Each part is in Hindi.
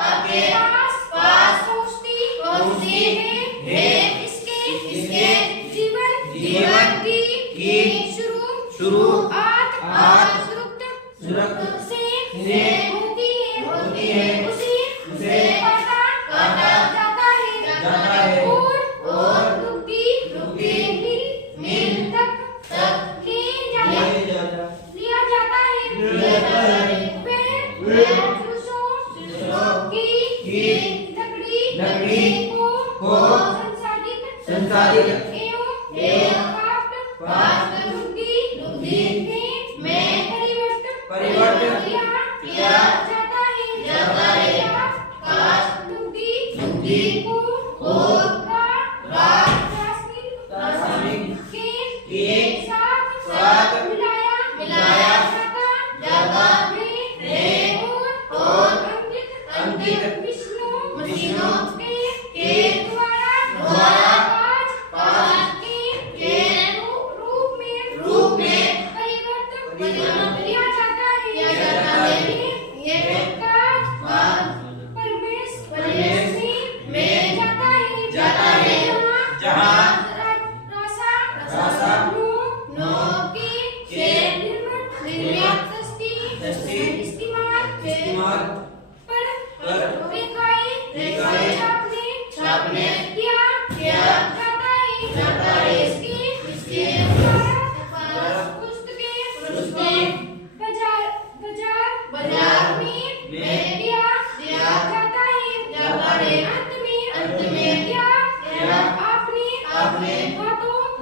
आपके पास पहुंचती है इसके जीवन की शुरुआत से होती है उसे काटा जाता है और दुखी मिल तक लिया जाता है फिर लकड़ी को संसाधित एवं प्राप्त लुगदी में परिवर्तित किया जाता है लुगदी को रासायनिक के साथ मिलाया जाता है और अंकित मशीनों के द्वारा कांच के रूप में परिवर्तित किया जाता है ये कांच परिवेश में जाता है जहाँ रसायनों के निर्मित इस्तेमाल पर रेखाएं छापने किया जाता है इसके पुस्तकें बाजार में दिया जाता है अंत में क्या अपने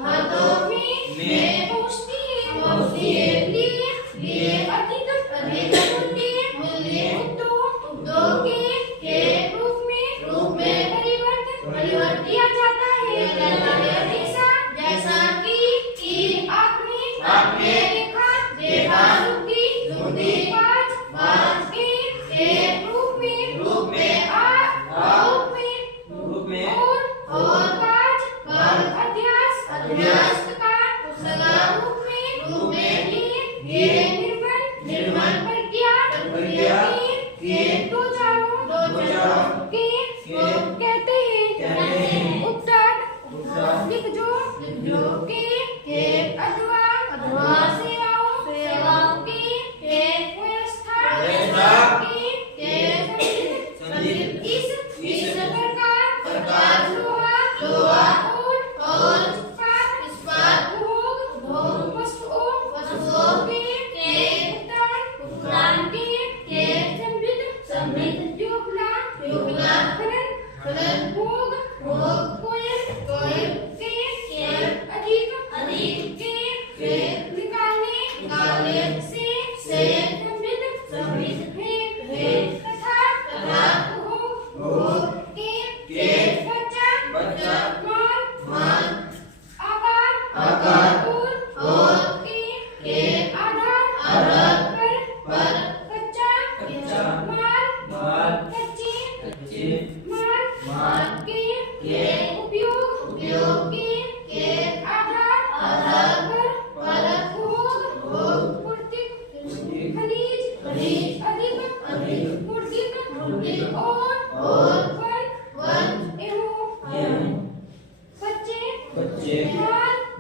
हाथों में पहुंचती है लिए अधिक मूल्य उद्योग के रूप में परिवर्तित किया जाता है जैसा कि आपने देखा लुगदी कांच के रूप में और कांच अभ्यास का रूप में ये निर्माण प्रक्रिया के दो चारों के कहते हैं उपचार लिख जो के अथवा सेवाओं के व्यवस्था के इस प्रकार लोहा और इस्पात भोग वस्तुओं के भुगतान के समृद्ध योगला खनन भोग कोयल के अधिक के निकालने से समृद्ध है तथा भोग के बच्चा माल आकार और के आधार पर कच्चा माल कच्चे माल के उपयोग के आधार पर भोग पूर्ति खनिज अधिक पूर्ति और वन एवं कच्चे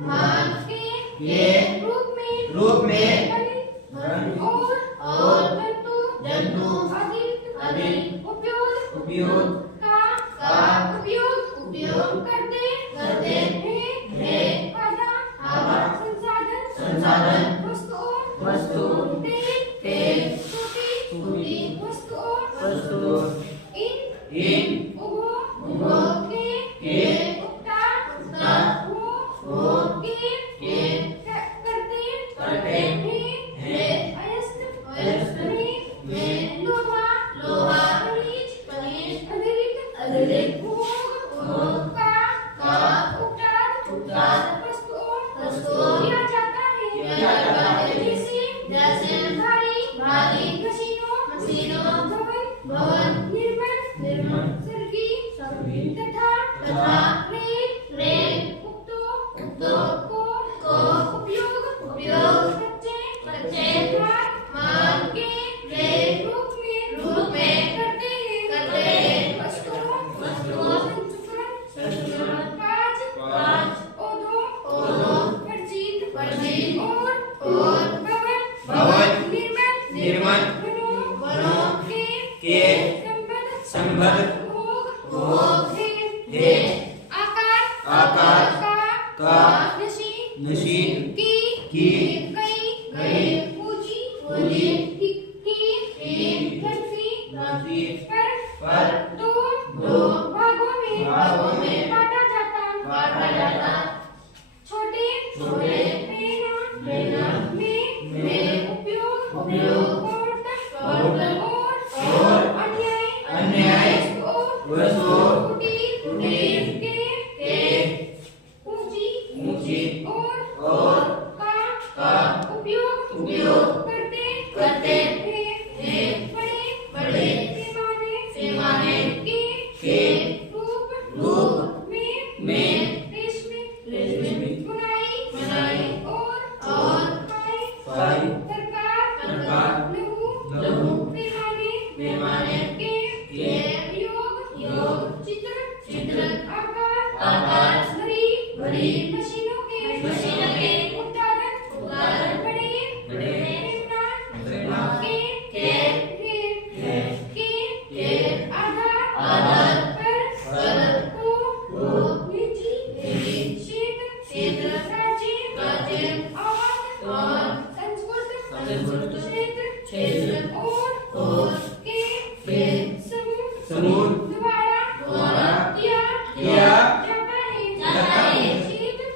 माल के रूप में और जंतु अधिक उपयोग करते हैं संसाधन वस्तु तेल छोटी वस्तुओं इन उगो के उगता हो के करते हैं अयस्क में लोहा खनिज अधिक भोग का उपचार वस्तुओं किया जाता है जैसे भारी मशीनों भवन निर्माण संबद्ध भोग है आकार का नशी की कई पूजी पृथ्वी पर दो भागों में बांटा जाता छोटे पेना में उपयोग और अन्याय वस्तुओं कुटीर के पूंजी और का उपयोग करते हैं बड़े पैमाने के रूप में रेशमी बुनाई और फाई तरकार लघु पैमाने के योग चित्र आकार भरी मशीनों के उत्पादन बड़े पैमाने के आधार पर निजी क्षेत्र राज्य और संस्कृत क्षेत्र और के समूह द्वारा किया जाता है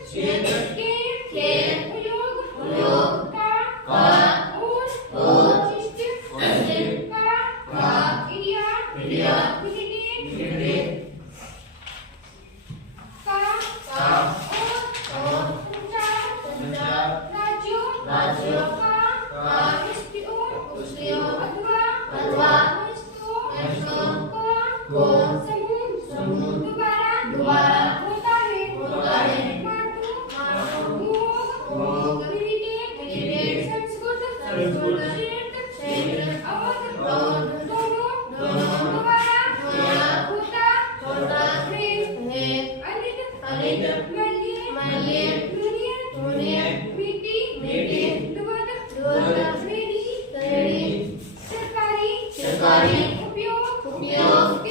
क्षेत्र के उपयोग का और विशिष्ट का एरिया और राज्यों का विषयों अथवा वस्तुओं को समूह द्वारा होता है मातृ मिलिटेड संस्कृत क्षेत्र और दोनों द्वारा होता है अनित यूनियन मिट्टी रेडी सरकारी उपयोग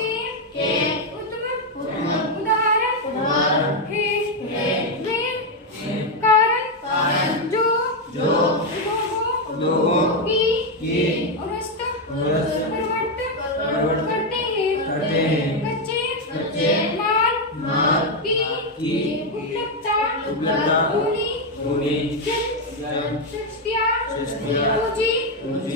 के उत्तम उदाहरण है वे कारण जो लोगों की अवस्था परिवर्तन करते हैं कच्चे माल की उपलब्धता होनी सस्तिया पूंजी